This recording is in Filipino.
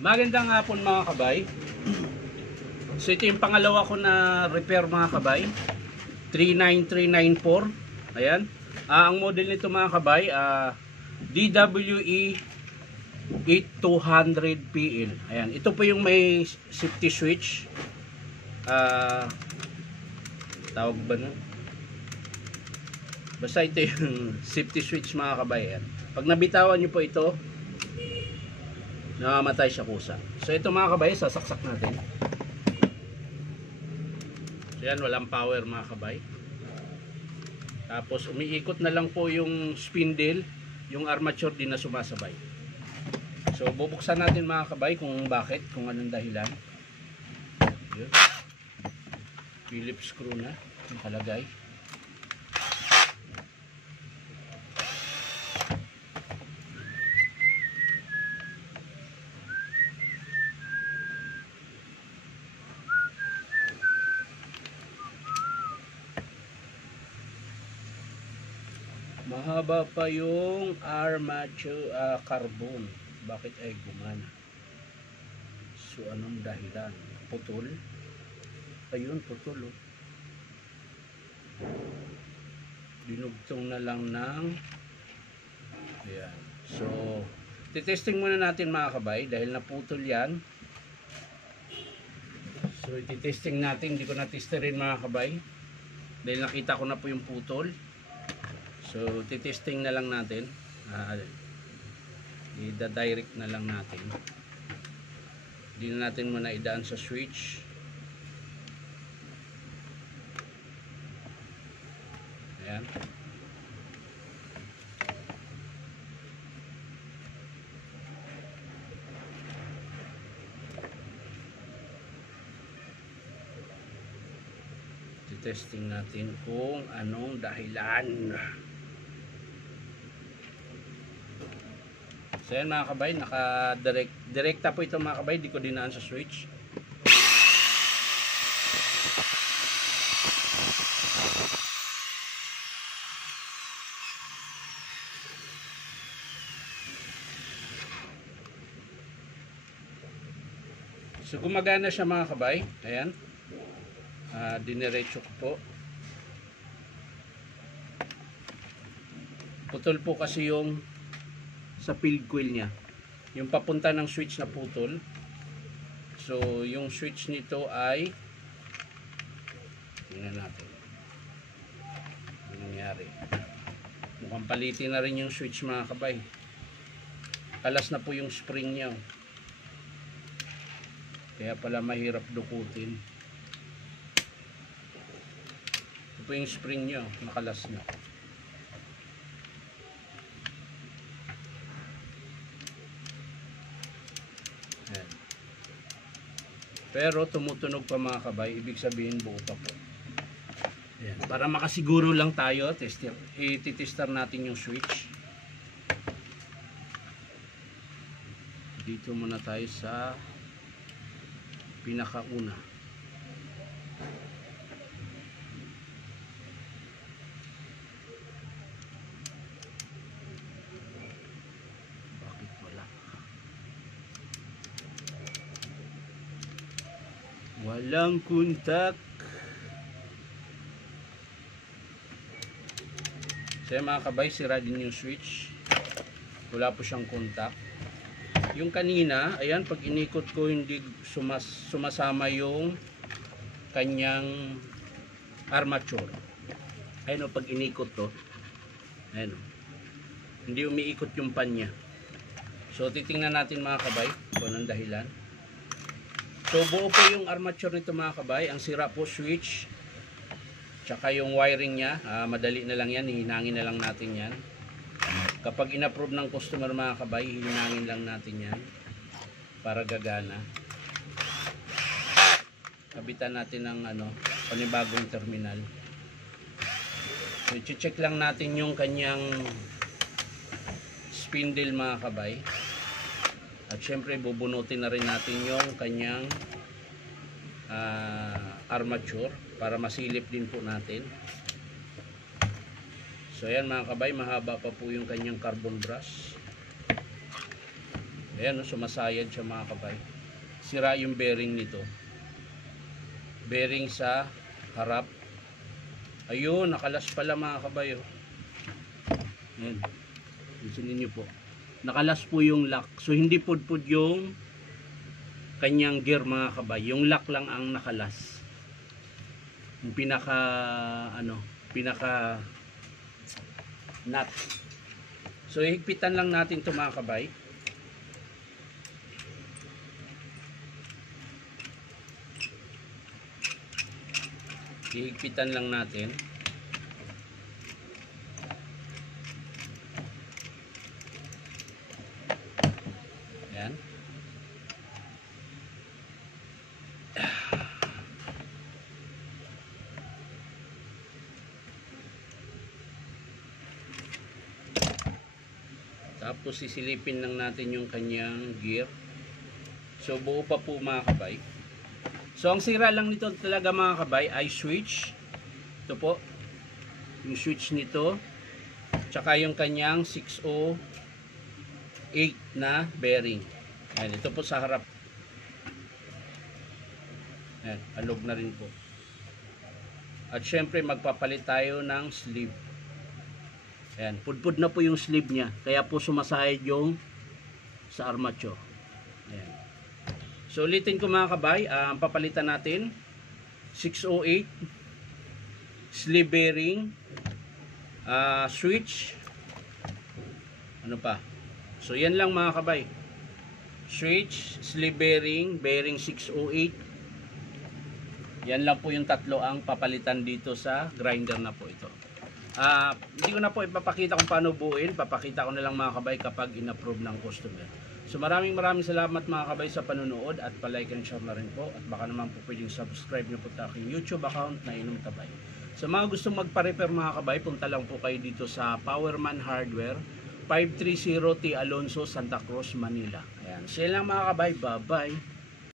Magandang hapon mga kabay. So ito yung pangalawa ko na repair mga kabay, 39394. Ayan. Ang model nito mga kabay, DWE 8200PL. Ayan. Ito po yung may safety switch. Tawag ba na? Basta ito yung safety switch mga kabay. Ayan. Pag nabitawan nyo po ito, namamatay siya kusa. So ito mga kabay, sasaksak natin. So yan, walang power mga kabay. Tapos umiikot na lang po yung spindle, yung armature din na sumasabay. So bubuksan natin mga kabay kung bakit, kung anong dahilan. Yun. Phillips screw na nakalagay. Mahaba pa yung armature carbon. Bakit ay gumana? So anong dahilan? Putol? Ayun, putol oh. Dinugtong na lang ng ayan. So titesting muna natin mga kabay dahil naputol yan. So ititesting natin, hindi ko na-testerin mga kabay dahil nakita ko na po yung putol. So titesting na lang natin, i-direct na lang natin, hindi na natin muna idaan sa switch. Ayan. Titesting natin kung anong dahilan. So yan mga kabay, naka-direkta po ito mga kabay, di ko dinaan sa switch. So gumagana siya mga kabay, ayan. Diniretso ko po. Putol po kasi yung sa field coil nya, yung papunta ng switch na putol. So yung switch nito ay, tingnan natin ano nangyari. Mukhang palitin na rin yung switch mga kabay. Kalas na po yung spring nya, kaya pala mahirap dukutin. Ito po yung spring nya, nakalas na. Pero tumutunog pa mga kabay, ibig sabihin buo pa po. Ayan. Para makasiguro lang tayo, ititestar natin yung switch. Dito muna tayo sa pinakauna. Walang kontak. So mga kabay, sira din yung switch. Wala po siyang kontak. Yung kanina, ayan, pag inikot ko hindi sumasama yung kanyang armature. Ayan o, pag inikot to, ayan o, hindi umiikot yung pan niya. So titingnan natin mga kabay kung anong dahilan. So buo po yung armature nito mga kabay. Ang sira po switch, tsaka yung wiring nya, madali na lang yan, hihinangin na lang natin yan. Kapag in-approve ng customer mga kabay, hihinangin lang natin yan para gagana. Kabitan natin ng panibagong terminal. So i-check lang natin yung kanyang spindle mga kabay. At syempre bubunutin na rin natin yung kanyang armature para masilip din po natin. So ayan mga kabay, mahaba pa po yung kanyang carbon brush. Ayan, no, sumasayad siya mga kabay. Sira yung bearing nito. Bearing sa harap. Ayun, nakalas pala mga kabay. Oh. Ayan. Isinin nyo po. Nakalas po yung lock. So, hindi pudpud yung kanyang gear mga kabay. Yung lock lang ang nakalas. Yung pinaka, pinaka nut. So, higpitan lang natin ito mga kabay. Hihigpitan lang natin. Ayan. Tapos sisilipin lang natin yung kanyang gear. So buo pa po mga kabay. So ang sira lang nito talaga mga kabay ay switch. Ito po. Yung switch nito. Tsaka yung kanyang 608 na bearing. Ayan, ito po sa harap. Ayan, alog na rin po. At syempre magpapalit tayo ng sleeve. Ayan, pudpud na po yung sleeve niya. Kaya po sumasayad yung sa armature. Ayan. So ulitin ko mga kabay, ang papalitan natin 608 sleeve bearing, switch, ano pa? So yan lang mga kabay. Switch, sleeve bearing, bearing 608. Yan lang po yung tatlo ang papalitan dito sa grinder na po ito. Hindi ko na po ipapakita kung paano buuin. Papakita ko na lang mga kabay kapag in-approve ng customer. So maraming salamat mga kabay sa panonood at pa-like and share na rin po. At baka naman po pwedeng subscribe nyo po sa aking YouTube account na Inom Tabay. Sa mga gustong magpa-repair mga kabay, punta lang po kayo dito sa Powerman Hardware, 530 T. Alonso, Santa Cruz, Manila. Ayan. Sila lang mga kabay. Bye-bye.